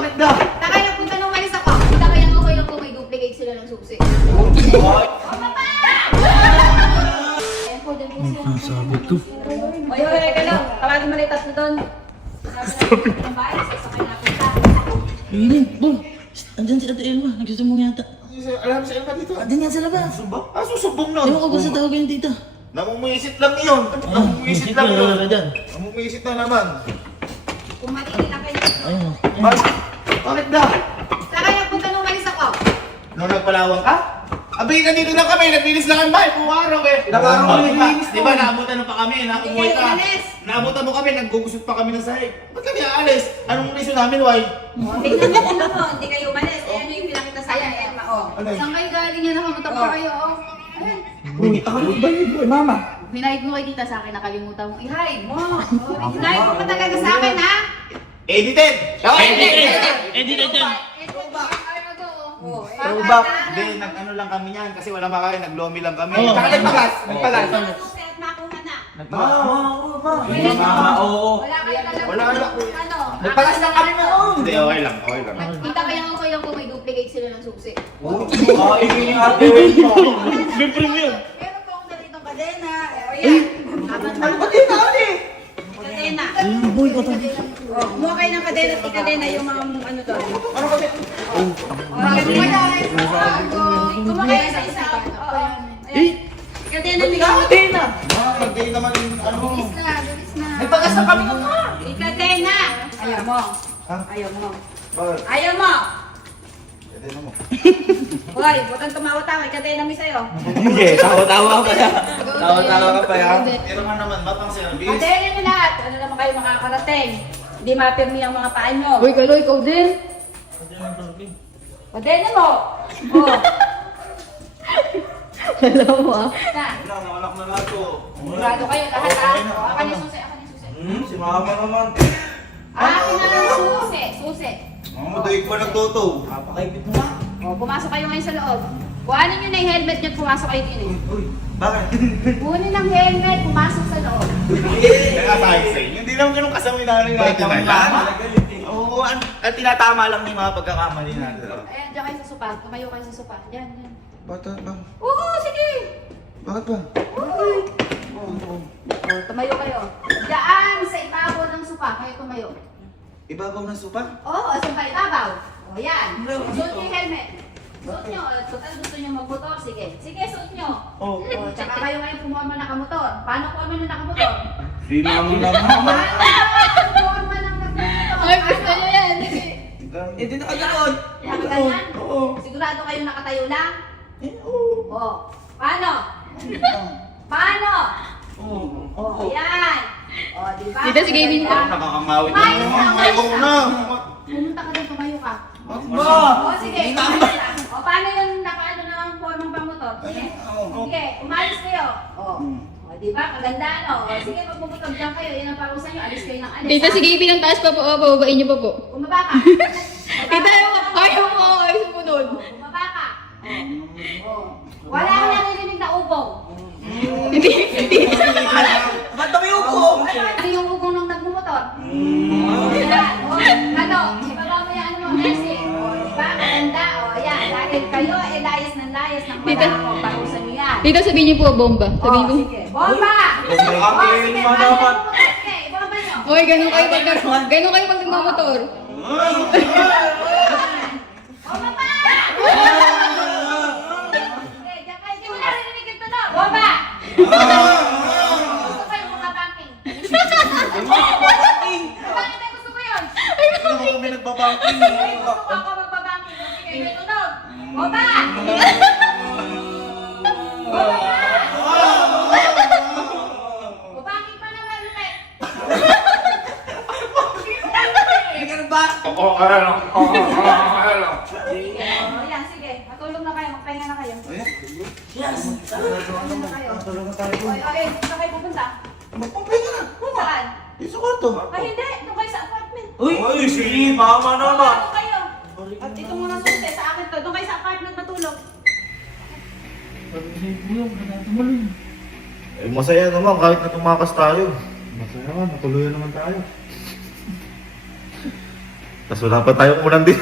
Bakit daw? Takay na punta nung malis ako. Takay ang okay lang kung may duplicate sila ng susi. Ayan po, dyan po sila. Sabi to. Oy, ka lang. Tawagin mo na yung tatlo doon. Sabi na ng bahay, sasakay na punta. Hindi, Bong. Andyan si Ate Elma. Nagsusumong yata. Alam sa Elma dito. Andyan nga sa labas. Subok? Ah, susubong nun. Ewan ko ba sa tawagin yung tita? Namumuisit lang yun. Namumuisit lang yun. Wala dyan. Namumuisit lang naman. Kung matindi na kayo. Ayun. Bakit daw? Takay na punta nung malis ako. Nung nagpalawang ka? Abay, nandito lang kami. Naglinis lang ang bahay. Puro araw eh. Ilang araw kami naglinis Di ba, naabutan mo pa kami. Nakumuhay Hindi ka. kayo umalis. Naabutan mo kami. Naggugusot pa kami ng sahig. Ba't kami aalis? Anong reason namin, why? Tingnan mo, hindi kayo umalis. Ayan yung pinakita sa'yo, Emma. Oh. Saan kayo galing yan? Nakamuta pa kayo, oh. Ayan. Uy, ako ba yun, mama? Hinahid mo kay tita sa akin, nakalimutan mong i-hide mo. Hinahid mo pa talaga sa akin, ha? Edited! Edit dyan. Throwback. Hindi, nag-ano lang kami yan. Kasi wala makain. Naglomi lang kami. Oo. Nagpagas. Susi at makuha na. Oo. Wala kayo talaga. Wala. Ano? Nagpagas lang kami noon. Hindi, okay lang. Okay lang. Tita, kaya okay lang kung may duplicate sila ng susi. Siyempre mo yan. Meron pa akong dalitong kadena. O yan. Ano ba dito, Ali? Kadena. Ayun, boy, kata. Oh, kumuha kayo ng kadena at ikadena yung mga ano doon. Ano kasi? Kumuha kayo sa isa. Oo. Ayan. Kadena bigyan mo. Tina! Hindi naman ano. Bilis na. Nagpagas lang kami noon. Ikadena. Ayaw mo. Ayaw mo. Bakit? Ayaw mo. Pwede na mo. Hoy, huwag kang tumawa-tawa. Ikadena mi sa'yo. Hindi, tawa-tawa ka pa yan. Tawa-tawa ka pa yan. Pero nga naman, batang service. Kadena nyo lahat. Ano naman kayo makakarating? Hindi mapirmi ang mga paan nyo. Uy, Kalo, ikaw din. Kadena mo. Oh. Alam mo, ah. Na. Anak na lahat ko. Sigurado kayo lahat ha. O, akin yung susi. Akin yung susi. Si mama naman. Akin na lang susi. Susi. Mama, daig pa nagtoto. Napakaipit mo nga. O, pumasok kayo ngayon sa loob. Kuhanin nyo na yung helmet nyo at pumasok kayo din. Uy, bakit? Kunin ng helmet, pumasok sa loob. Nakasahig sa inyo. Hindi naman ganun kasama yung nanay natin. Oo, at tinatama lang yung mga pagkakamali natin. Ayan, dyan kayo sa sopa. Tumayo kayo sa sopa. Yan, yan. Bata ba? Oo, sige. Bakit ba? O, tumayo kayo. Diyan, sa ibabaw ng sopa. Kayo tumayo. Ibabaw ng supa? Oo, sa ibabaw. O, yan. Suot nyo yung helmet. Suot nyo. Total gusto nyo magmotor. Sige. Sige, suot nyo. Oo. O, tsaka kayo ngayon kumuha mo nakamotor. Paano kuha mo na nakamotor? Si mama naman. Paano kuha mo ng nakamotor? Ay, gusto niyo yan. Hindi na kaganoon. Nakaganyan? Sigurado kayo nakatayo lang? Oo. Paano? Paano? Oo. Ayan. O, diba? Tita, sige, Bin ko. Nakakangawit Ay, Ay, oo na. Pumunta ka doon, tumayo ka. Ma! O, sige. O, paano yung nakaano na ang formang pamotor? Sige. Sige, umalis kayo. O, diba? Kaganda, no? O, sige, pag pumutog dyan kayo, yun ang parusa nyo, alis kayo ng alis. Tita, ha? sige, ibinang taas pa po. Pababain niyo pa po. Bumaba ka. Tita, ayaw mo. Ay, sumunod. Bumaba ka. O. Wala kang narinig na ubong. Hindi. Ba't kami upo? Ano yung ugong nung nagmumotor? Yan. O, ano? Ibaba mo yung ano mo, Messi. O, diba? Maganda. O, yan. Dahil kayo, layas ng Tita. malako. Parusan nyo yan. Tita, sabihin niyo po, bomba. Sabihin ko. O, sige. Bomba! O, sige. Paano yung sige, ibaba nyo. Uy, ganun kayo pag nagmamotor. Bomba pa! Sige, diyan kayo. Hindi mo narinig yung tunog. Bomba! Gusto ko yung mga banking. Bakit na gusto ko yun? Hindi naman kami nagbabangking. Gusto ko ako magbabanking. Sige, may tunog. Bomba! Bomba pa! Babanking pa naman, ulit. Oo, ano? Sige, o yan, sige. Matulog na kayo, magpahinga na kayo. Yes! Matulog na kayo. Oy, oy, saan kayo pupunta? Magpapahinga na. Saan? Dito sa kwarto. Ay, hindi. Doon kayo sa apartment. Uy, si mama naman. Doon kayo. At ito muna susi, sa akin to. Doon kayo sa apartment matulog. Eh, masaya naman kahit na tumakas tayo. Masaya naman, natuluyan naman tayo. Tapos wala pa tayong unan din.